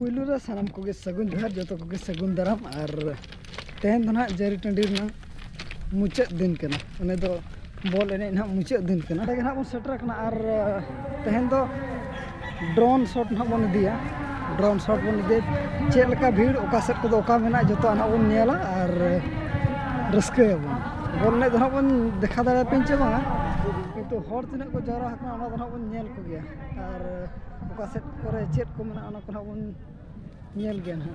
पुलू रे सानाम कोगे सगुन जोहार जो कोगे सगुन दाराम और तेहन दो ना जारी टंडी मुचाद दिन कना उन्हें दो बॉल एने ना मुचाद दिन कना लेकिन ना बन सेटर कना और तेहन दो ड्रोन शॉट ना बन दिया ड्रोन शॉट बन दे चेक लका भीड़ ओका सेट को दो ओका मेना जो तो ना बन नेला और रस्के बन बॉल ने दो ना बन देखा दाड़ा पिंचे बांगा किंतु हर तिना को जारा हकना ओना दो ना बन नेल को गया और ओका सेट करे चेक को मेना ओना को ना बन नेल गया ना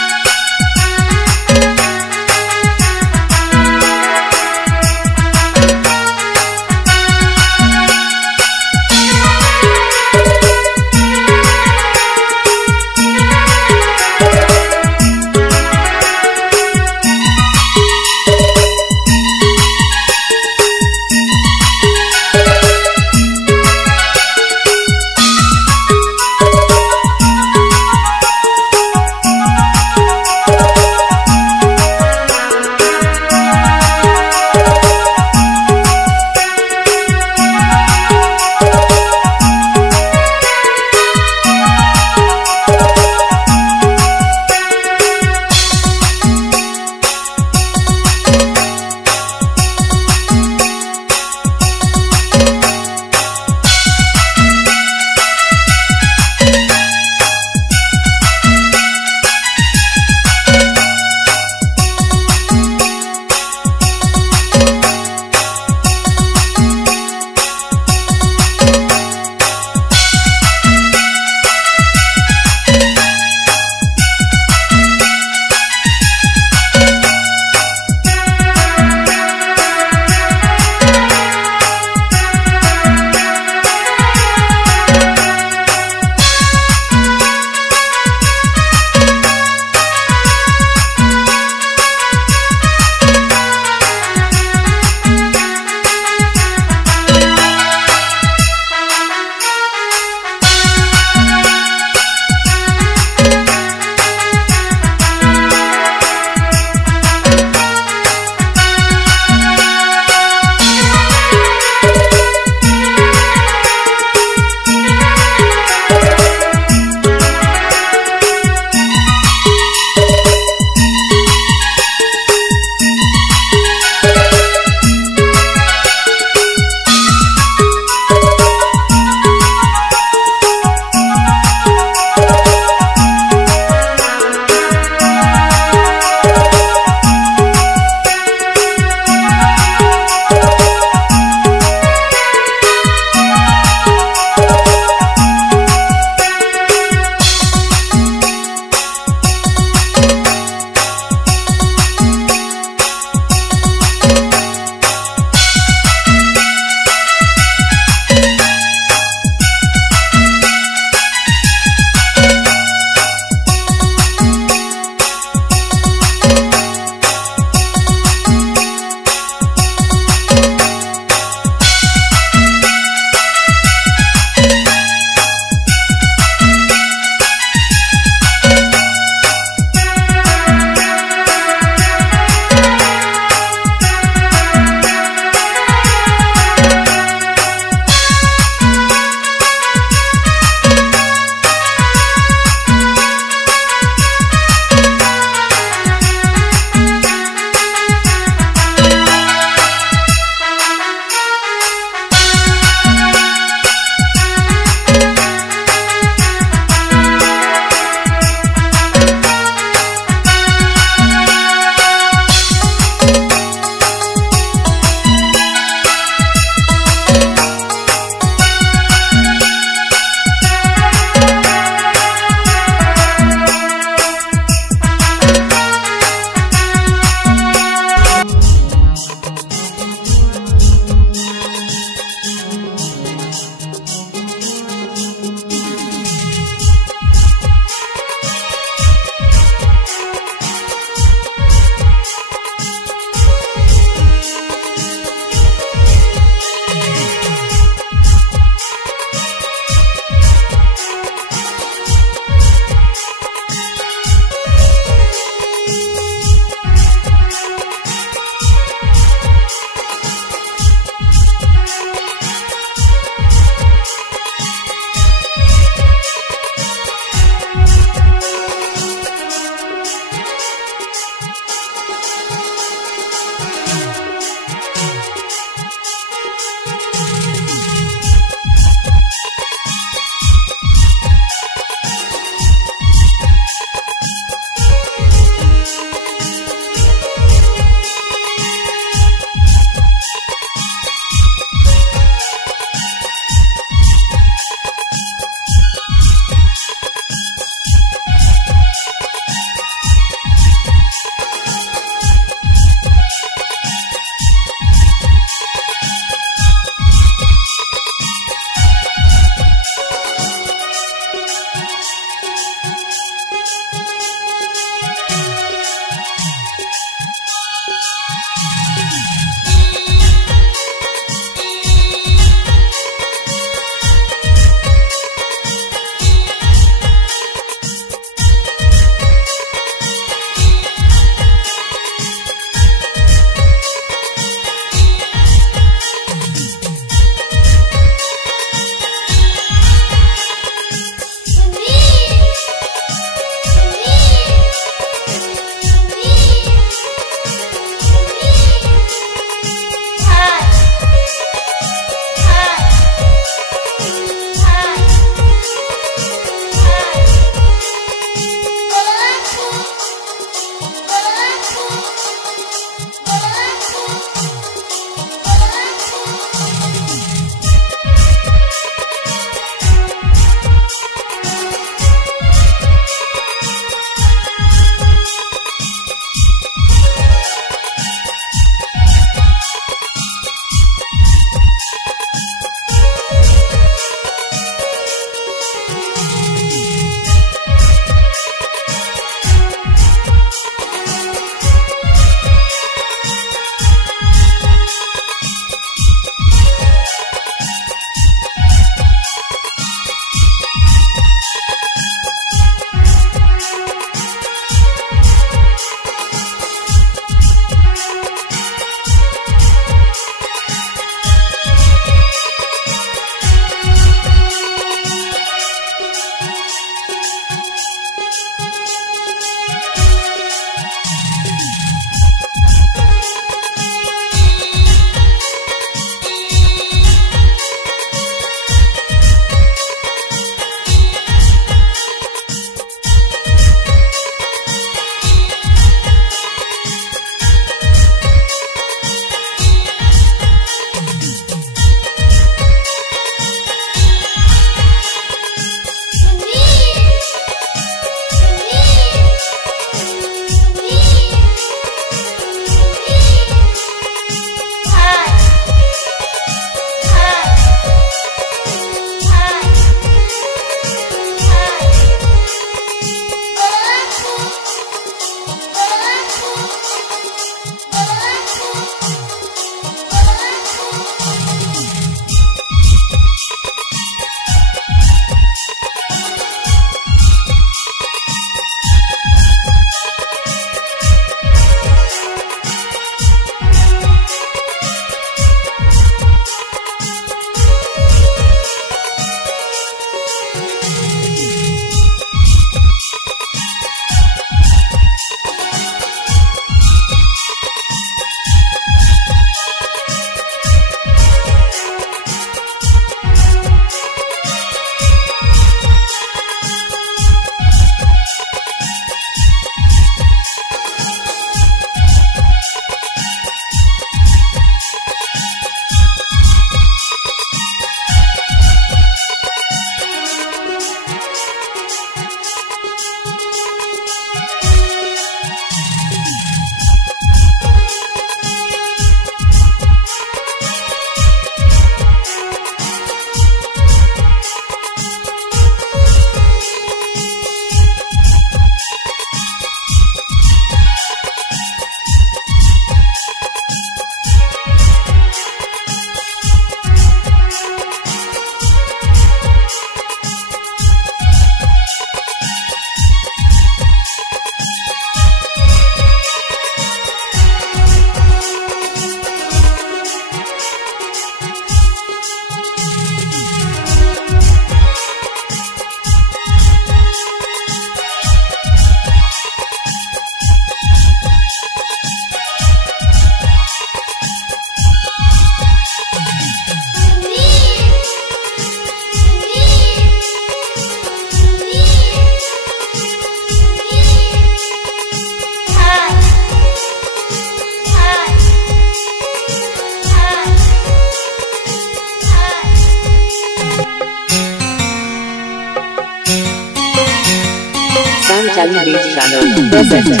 Vaishali Beach Channel present.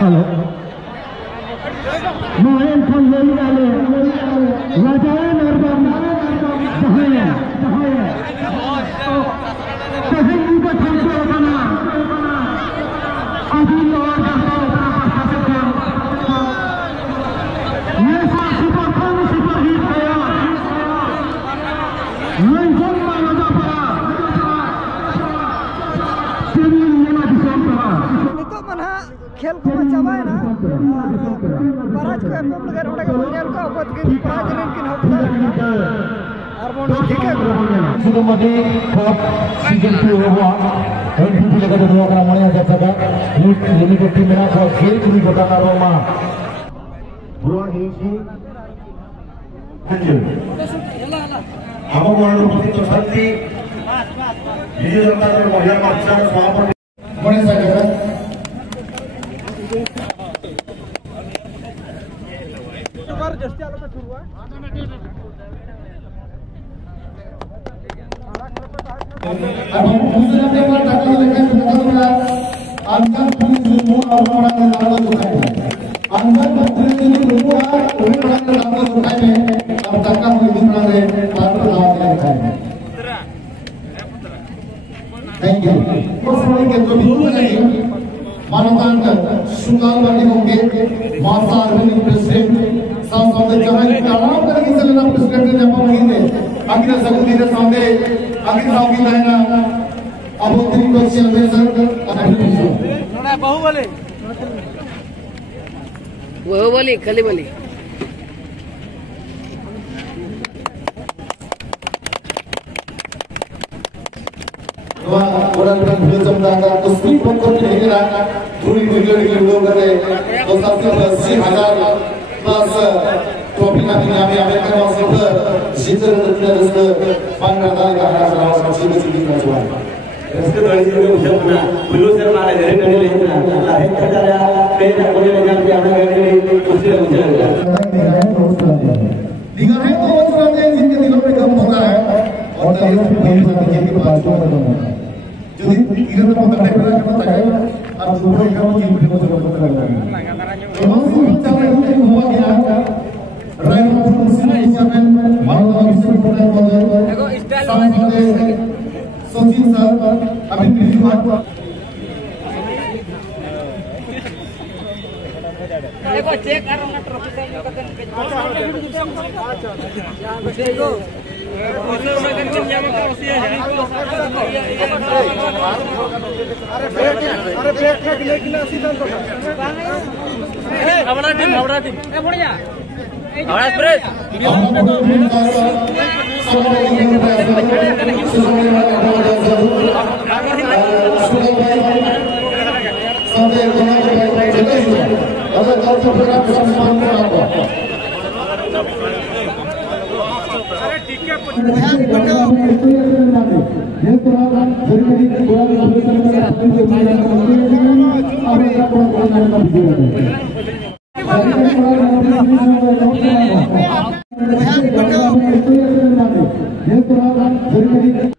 Halo. Main kembali ale. Rajawan Arbam. Bahaya. Kasi juga thamko kana. Adi lor jasa pasapkan. Ye super hit gaya. Langsung mana para. Sini mana disambah. Nitok mana खेल को चाबाय ना पराज को FM लगे रोडे के बंदेल को अबत के पराज रेन किन होता और मोन ठीक है sudah mati kop season 2 हुआ NPP लगा तो दो करा मने आजा सका ini ke tim ना को खेल कुनी कथा ना रोमा बुआ हिंसी अंजल हम वालों को तो शक्ति विजय जनता दल महिला मोर्चा सभापति मने सका जस्ती आलो पे शुरू हुआ अब हम दूसरे पेपर टकल लेकर निकलना अंदर पूरी रूम और पड़ा के नाम दुखाए अंदर पूरी रूम और पड़ा के नाम दुखाए अब टक्का में दूसरा रे बात नाम लिखाए थैंक यू उस वाले के जो भी नहीं मानवतांकर सुगाल वाली होंगे मासा अर्बन प्रेसिडेंट सामने जवान तमाम तरह की चलना प्रेसिडेंट ने जब महीने अगले सगुदी के सामने अगले साल की लाइना अब उतनी को चलते सर नोड़ा बाहुबली खाली बोली orang yang video cemdakan kusmi pokok ini lah duri video kate तो सबसे 80,000 plus ट्रॉफी का नाम अमेरिकन वासिपर शीतर दत्त पंद्रह का हरा सचिव का जुआ इसके द्वारा जो मुझे बुलू सर मारे धरे करने लेना अल्लाह है कजारा पेट कोने में जाके आने के उससे मुझे निगाहें तो वो चुराते हैं जिनके दिलों में गम होता है और तारीफ भी वही होती है जिनके बातों में गम होता है जो इधर तो पता नहीं पता है अब सुबह का वो जीवन को जरूर पता लगा एवं सुबह चल रहे हैं हुआ क्या राइट मुस्लिम चैनल मानव विश्व प्रोग्राम वाले सचिन सर अभी पहली बार देखो चेक करो ना ट्रॉफी से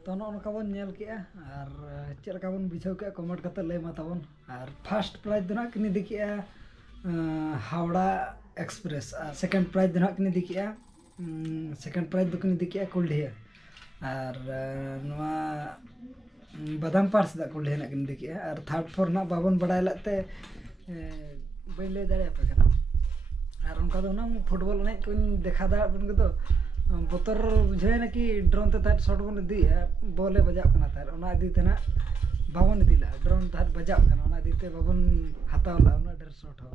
तो नौका बन नेल के और चलका बन बुझाव के कमेंट करते लय माताबन और फर्स्ट प्राइज दो ना किनी देखिया हावड़ा एक्सप्रेस सेकंड प्राइज दो ना किनी देखिया सेकंड प्राइज दो किनी देखिया कुलढिया और नवा बादाम पार्स दा कुलढिया ना किनी देखिया और थर्ड फोर ना बाबन बड़ाय लगते बई लय दाड़े पे कना और उनका दो ना फुटबॉल ने कोन देखा दा बन के तो बोतर बुझे ना कि ड्रोन ते तार शॉट बन दी है बॉले बजाव कना तार ओना दी तना बाबन दिला ड्रोन तार बजाव कना ओना दी ते बाबन हातावला ओना डर शॉट हो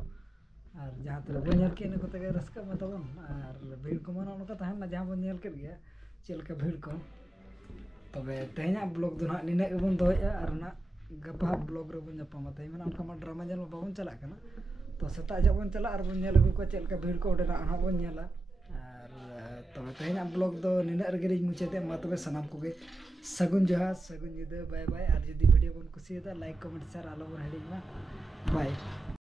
और जहां तक बन नेल के ने को तके रस्का मतबन और भीड़ को मन ओनका तहन ना जहां बन नेल कर गया चल के भीड़ को तबे तेहना ब्लॉग दो ना निने बन दोया और ना गपा ब्लॉग रे बन जपमा तै मन ओनका मा ड्रामा जल बाबन चला कना तो सेता जब बन चला और बन नेल को चल के भीड़ को ओडे ना हा बन नेला तब तेहना ब्लॉग दो निना रगे मुचाते मा तबे सनाम कोगे सगुन जोहार सगुन जुदा बाय बाय और जदि वीडियो बन कुसियदा लाइक कमेंट शेयर आलो बन हेडिंग मा बाय।